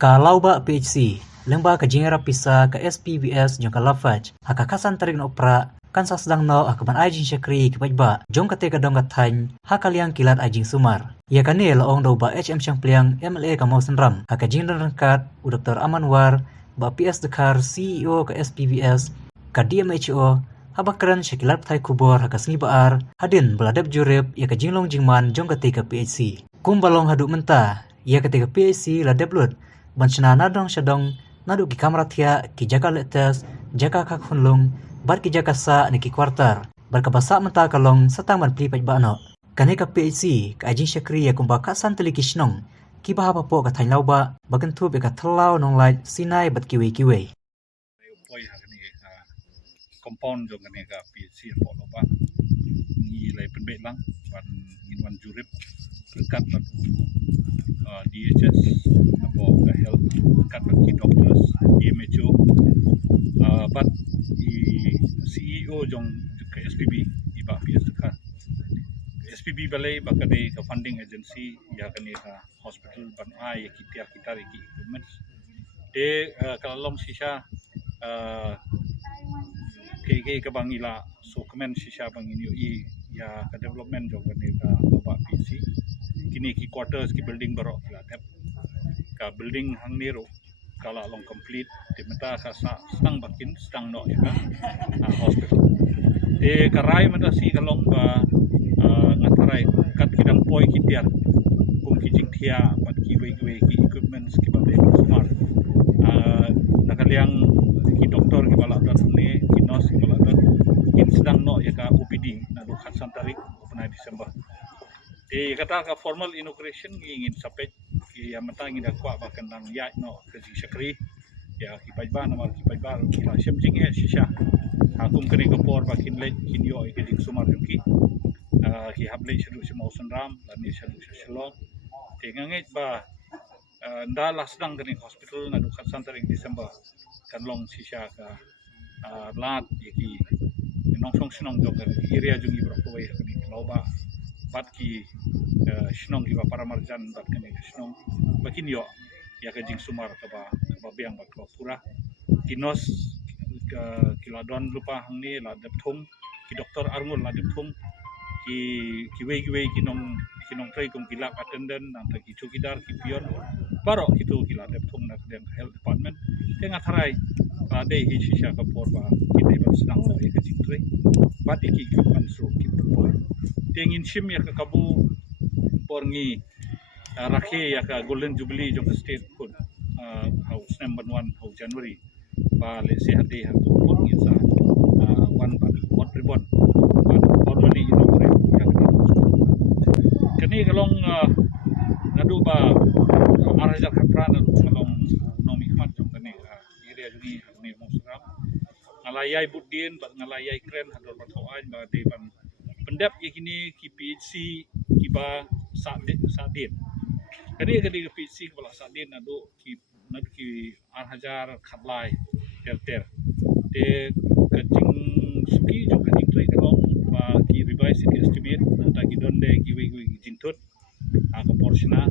Kalau ba PHC, lengba ka jingera pisa ka SPBS jong ka lafaj, haka kasan tarik na opera, kan sa sedang no akaban ajing syakri kipajba, jong kate ka dong katany, haka liang kilat ajing sumar. Ia kane laong daw ba HM syang pliang MLA ka mau senram, haka jing dan rangkat, u Dr. Amanwar, ba PS Dekar CEO ka SPBS, ka DMHO, habakran syakilat thai kubor haka sengi baar, hadin beladap jurip, ia ka jinglong jingman jong kate ka PHC. Kumbalong haduk mentah, ia kate ka PHC ladap lut, Bancana nadong syadong nadu ki kamera tia ki jaka letes jaka kak hunlung bar ki jaka sa ni ki kuartar bar ka basa menta kalong satang ban pli paj bano kane ka PHC ka ajing syakri ya kumba ka santeli ki shnong ki ba pa po ka thain lau ba bagan tu be ka thalau nong lai sinai bat kiwe kiwe poi ha kani compound jong kani ka PHC po lo ba ni lai penbe lang ban wan jurip dekat bat DHS apa ke health dekat bat ki doctors DMHO bat di CEO jong ke SPB iba PS dekat SPB balai bakade ke funding agency ya kani ka hospital ban ai kita ki equipment de kalau sisa ke bangila so kemen sisa bangini ya ke development jong kani ka baba PC kini ki quarters ki building barok latep ka building hang niro kala long complete di meta ka stang bakin stang no ya hospital de karai meta si kalong ba ngatarai kat kidang poi kitiar kum ki jingthia bat ki we ki equipments ki bade smart nakaliang ki doktor ki bala dat ni ki nurse ki bala dat in sedang no ya ka OPD na do khatsan tarik upna Desember kata ka formal inauguration ingin sampai yang mentang ingin aku bahkan nang ya no ke syakri ya ki pajba nama ki pajba kita semjing shisha akum kene ko por bakin le kinyo ke jing sumar ki hable shadu semau senram dan ni shadu shalom tenganget ba ndala sedang kene hospital na dukat santaring Desember kan long shisha ka lat ki nong song sinong jong area jung ibro ko we kene loba bat ki shnong ki para marjan bat kene shnong bakin yo ya ke jing sumar ka ba biang ba pura kinos kiladon lupa hangni la dep thum ki doktor arngul la dep thum ki we kinong trai kum kilap attendant nang ki chukidar ki pion baro kitu kila dep thum na kedeng health department tenga tharai ade hi shisha ka por ba ki dei ba sedang no ke jing trai bat ki equipment so ki por tengin shim ya ka kabu porngi rakhe ya ka golden jubilee jong state pun house number 1 ho January ba le se hade ha tu porngi sa one but what ribbon but formally inaugurate ya kani kalong nadu ba araja khapran kalong nomi khmat jong kani area juni ni mosram ngalayai budin ba ngalayai kren hador ba thawai ba de ban pendap kini ki PHC kiba sadin kadi ke PHC kepala sadin adu ki arhajar khatlai ter te kajing suki jo kajing trai kalong ba ki revise ki estimate nanta ki donde ki we jintut ka porsiona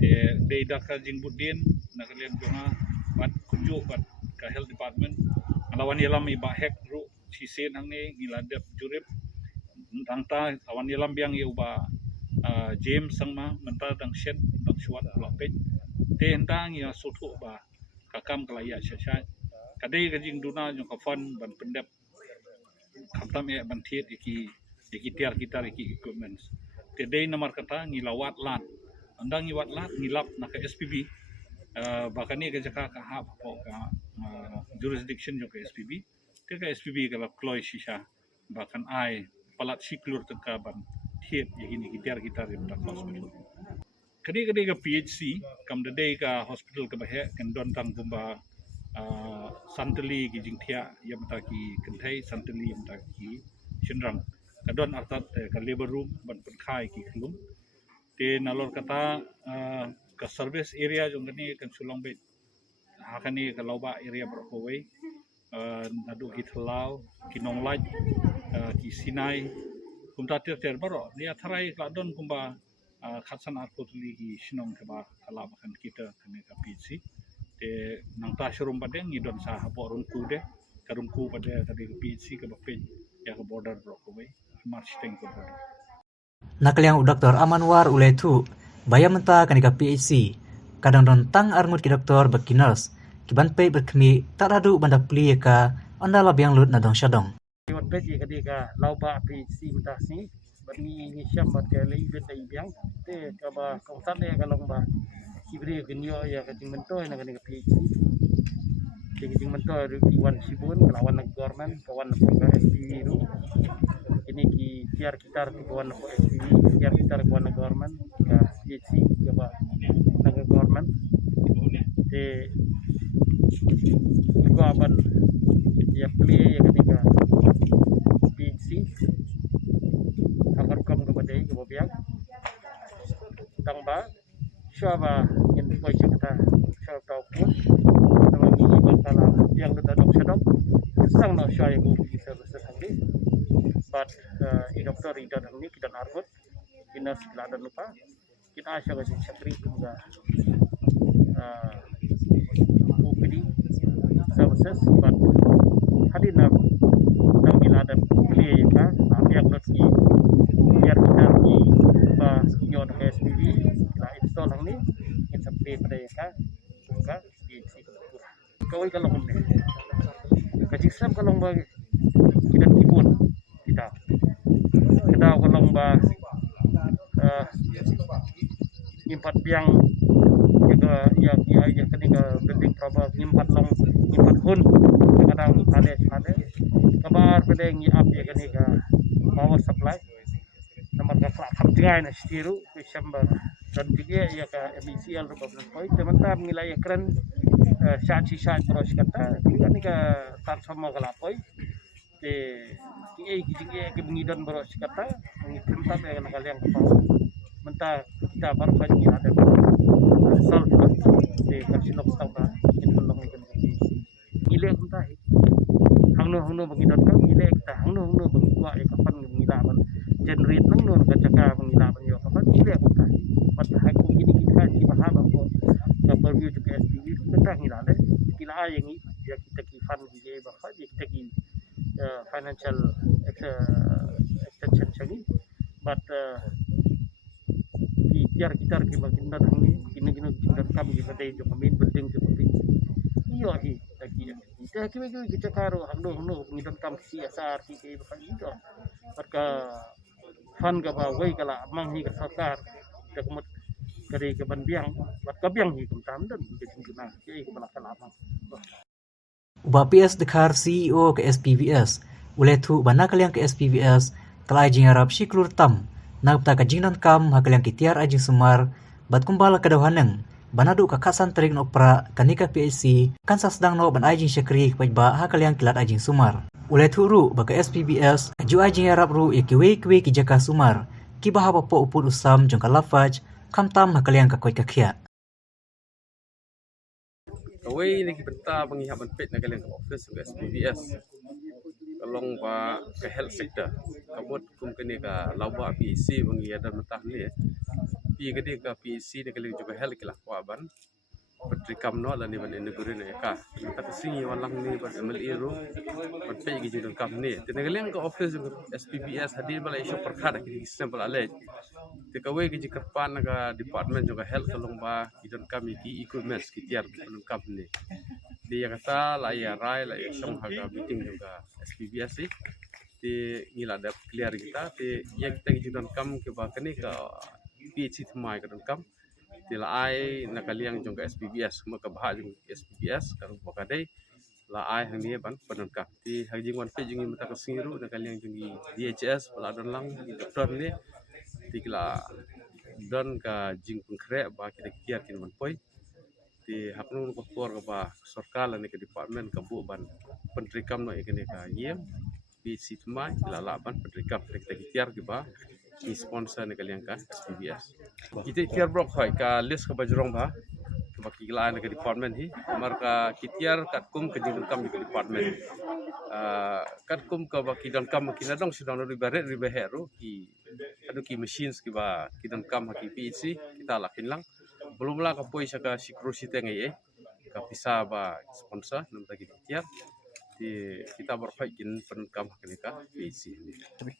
te de dakal jing budin nakalian jonga bat kunju bat ka health department alawan yalam iba hek ru sisen hangne ngiladap jurip tangta awan yalam biang uba James sangma mental dang shen dang suat lapet te entang ya sotu ba kakam kelaya syasya kadai kajing duna jong kafan ban pendap khatam ban thiet iki tiar kita iki equipments te dei nomor kata ngilawat lat andang ngiwat lat ngilap na ke SPB bahkan ni ke jaka ka ha po ka jurisdiction jong ke SPB te ke SPB kalau kloy shisha bahkan ai palat siklur tengkaban thiet yahini kitar rim tak hospital kadi ke PHC kam de ka hospital ke bahe kan don tang kumba santeli ki jingthia yam ta ki kenthai santeli yam ta ki shinrang kadon artat ka labor room ban penkhai ki khulum te nalor kata ka service area jong ni kan sulong be hakani ka loba area brokowei nadu ki thalau ki nonglaj ki sinai kumta ter baro dia tharai kladon kumba khatsan arpotli hi sinong keba kalabakan kita kene ka PC te nang ta showroom pada ngidon sa hapo rungku de karungku pada tadi PC ke bape ya ke border bro ko we march teng ko border Nakaliang Dr. Amanwar uletu bayam menta kanika PHC kadang don tang arngut ki doktor bakinas kiban pe berkemi tak radu banda pli ka anda labiang lut na dong syadong. Iwan pet ye ketika lauba PHC mutasi berni ni syam bat ke lei bet dai biang te ka ba kongsan ye kalong ba kibri genyo ya keting mentoy na kanika PHC keting mentoy Iwan Sibun kelawan government kawan ka SPV ru ini ki tiar kitar ki kawan ko SPV tiar kitar kawan government ka PHC ka ba naga government te ko aban ya play ya ketika PHC agar kam kepada kebabiak tang ba syaba yang koi cerita syab tau pun nama ni bakala yang dok sedok sang no syai ko bisa bersangdi but doktor ida ni kita narkot kina sekeladan lupa kita asya kasi sakri juga OPD services but hadina nang iladan play ka yang not ki biar kita ki ba nyon ke SPV la install hang ni in sampai pada ka buka di kawai kalau hunde kajik sam kalau ba kita kibun kita kalau ba impat biang juga ya ketika building proper impat long impat hun kadang ada kabar pada ngi up ya ketika power supply nomor ka kapjai na stiru Desember dan juga ya ka MCL Republic Point teman-teman ngilai keren saat terus kata ketika transformer kalapoi te ki bengidan beros kata tempat ya nak kalian ke power mentah kita baru lagi ada solve di kasinok tamba intolong ikan ngile mentah hangno bengidan kan ngile kita hangno bengikwa ya kapan ngilaban generate nang non kacaka mengilaban yo kapan ngile mentah mat hakum gini kita di paham apa ka purview to SPV kita ngilale kila yang ya kita ki fund di bahwa kita ki financial extension sini but tiar kita makin dah ni kini kita kami kita itu kami building ke building iyo hi lagi kita kita karo hangno ngidan kam CSR ki bahkan itu mereka fund ka ba wei kala mang hi ka sarkar ta kumut kari ka banbiang wat ka biang hi kum tam dan jadi guna ki ka bala kala mang Uba PS dekar CEO ke SPVS uletu banakaliang ke SPVS kalai jingarap shiklur tam nagta ka jingnan kam hakaliang kitiar ajing sumar bat kumbala kadawhaneng banadu ka kasan terig no opera kanika PHC kan sasdang no ban ajing syakri pajba hakaliang kilat ajing sumar uletu ru baka SPVS kaju ajing arab ru ikiwe ki jaka sumar ki bahaba po upud usam jong kalafaj kam tam hakaliang ka koi kakia Kawai lagi benta penghihapan pet nak kalian ke office ke SPVS kalong ba ke health sector kabut kum kene ka lauba PEC penghihapan mentah ni pi gede ka PEC nak kalian juga health kelak waban petrikam no la ni ban negeri ni ka tak singi walang ni ban MLE ru ban pe gi jidon kam ni te kalian ke office SPVS hadir bala isu perkara ki simple alej te kawai ki kerpan ka department juga health kalong ba jidon kami ki equipment ki tiar kalong kam ni dia kata la ya rai la ya song haga meeting juga SPVS ni te ngila ada clear kita te ya kita ki jidon kam ke ba kene ka PHC thmai ka kam tila ai nakaliang jong ka SPVS maka bahag jong SPVS karong bakadai la ai hang ni ban panangka ti hajing wan pe jong mata kasingiru nakaliang jong DHS wala don lang doktor ni tikla don ka jing konkret ba kita kiar kin ban poi ti haknu ko por ka ba sarkar la ni ka department ka bu ban pentrikam no ikene ka yem PHC thmai la la ban pentrikam kita kiar ki ba ki sponsor ni kalian ka SPVS kita kiar brok hai ka list ka bajrong ba baki laan ke department hi marka kitiar kat kum ke jingkam ke department Kat kum ka ba kidan kam kinadong sidang ri baret ri beheru ki adu ki machines ki ba kidan kam haki PC kita lakin lang belum lah kapoi sa ka security ngai ka pisa ba sponsor nam tagi tiar di kita berfight kin pen kam haki ka PC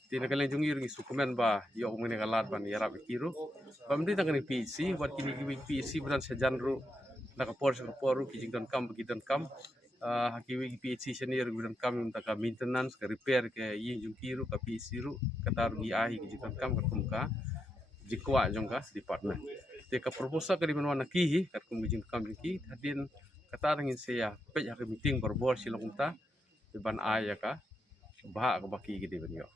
di nagalang jungi ri sukumen ba yo umene galat ban yarap kiru pamdi tangani PC wat kini ki PC beran sejanru nakapor sa kaporu ki jingdan kam kidan kam hakiwi PC senior gudan kam taka maintenance ka repair ke yin jungkiru ka PC ru katar gi ahi gi jikan kam kum ka jikwa jongka di partner te ka proposal ka di manwana ki kat kum gi kam ki hadin katar ngin se ya pe ya meeting berbor silong ta ban aya ka bah ka baki gi di banyo